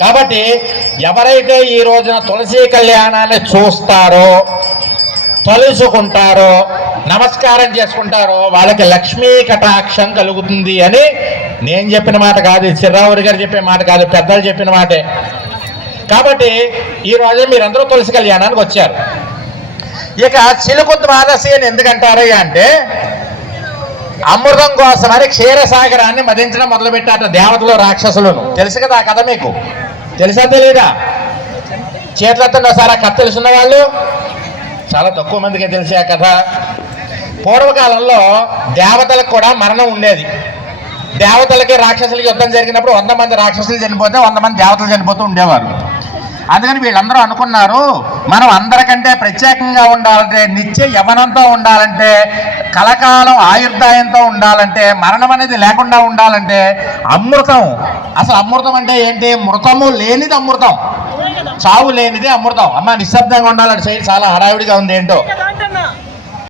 కాబట్టి ఎవరైతే ఈ రోజున తులసి కళ్యాణాన్ని చూస్తారో తలుసుకుంటారో నమస్కారం చేసుకుంటారో వాళ్ళకి లక్ష్మీ కటాక్షం కలుగుతుంది అని నేను చెప్పిన మాట కాదు ఇది చిర్రావురి గారు చెప్పిన మాట కాదు పెద్దలు చెప్పిన మాటే. కాబట్టి ఈ రోజు మీరందరూ తులసి కళ్యాణానికి వచ్చారు. ఇక చిలుకుత్ మాదసి అని ఎందుకంటారయ్యా అంటే అమృతం కోసమని క్షీరసాగరాన్ని మదించడం మొదలుపెట్టారట దేవతలు రాక్షసులను. తెలుసు కదా ఆ కథ మీకు? తెలుసా తెలీదా? చేతులతో ఒకసారి ఆ కథ తెలుసున్న వాళ్ళు? చాలా తక్కువ మందికే తెలిసే ఆ కథ. పూర్వకాలంలో దేవతలకు కూడా మరణం ఉండేది. దేవతలకి రాక్షసులకి యుద్ధం జరిగినప్పుడు వంద మంది రాక్షసులు చనిపోతే వంద మంది దేవతలు చనిపోతూ ఉండేవారు. అందుకని వీళ్ళందరూ అనుకున్నారు మనం అందరికంటే ప్రత్యేకంగా ఉండాలంటే నిత్య యవనంతో ఉండాలంటే కలకాలం ఆయుర్దాయంతో ఉండాలంటే మరణం అనేది లేకుండా ఉండాలంటే అమృతం. అసలు అమృతం అంటే ఏంటి? మృతము లేనిది అమృతం. చావు లేనిది అమృతం. అమ్మ నిశ్శబ్దంగా ఉండాలంటే చాలా హడావిడిగా ఉంది ఏంటో.